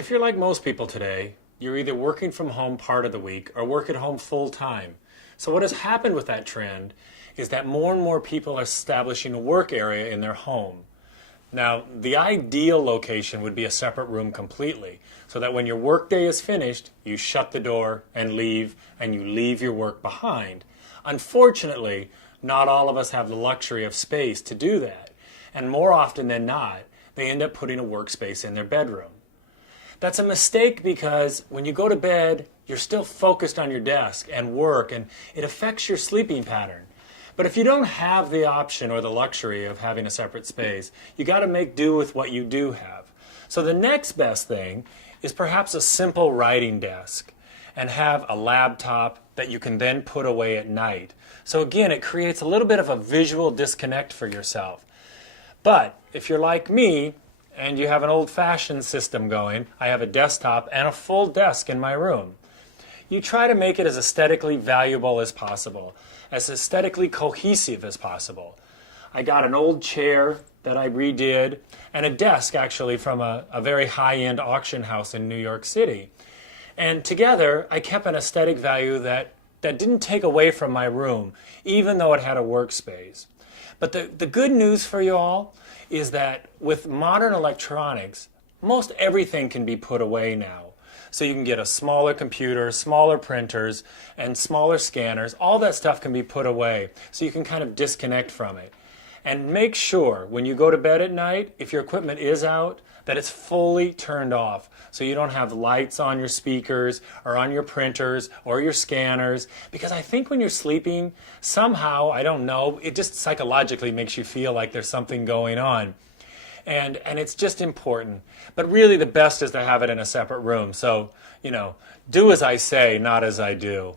If you're like most people today, you're either working from home part of the week or work at home full time. So what has happened with that trend is that more and more people are establishing a work area in their home. Now, the ideal location would be a separate room completely, so that when your workday is finished, you shut the door and you leave your work behind. Unfortunately, not all of us have the luxury of space to do that, and more often than not, they end up putting a workspace in their bedroom. That's a mistake because when you go to bed, you're still focused on your desk and work, and it affects your sleeping pattern. But if you don't have the option or the luxury of having a separate space, you got to make do with what you do have. So the next best thing is perhaps a simple writing desk and have a laptop that you can then put away at night. So again, it creates a little bit of a visual disconnect for yourself. But if you're like me, and you have an old-fashioned system going, I have a desktop and a full desk in my room. You try to make it as aesthetically valuable as possible, as aesthetically cohesive as possible. I got an old chair that I redid, and a desk actually from a very high-end auction house in New York City. And together, I kept an aesthetic value that didn't take away from my room, even though it had a workspace. But the good news for you all is that with modern electronics, most everything can be put away now. So you can get a smaller computer, smaller printers, and smaller scanners. All that stuff can be put away, so you can kind of disconnect from it. And make sure when you go to bed at night, if your equipment is out, that it's fully turned off, so you don't have lights on your speakers or on your printers or your scanners. Because I think when you're sleeping, somehow, I don't know, it just psychologically makes you feel like there's something going on. And it's just important. But really the best is to have it in a separate room. So, do as I say, not as I do.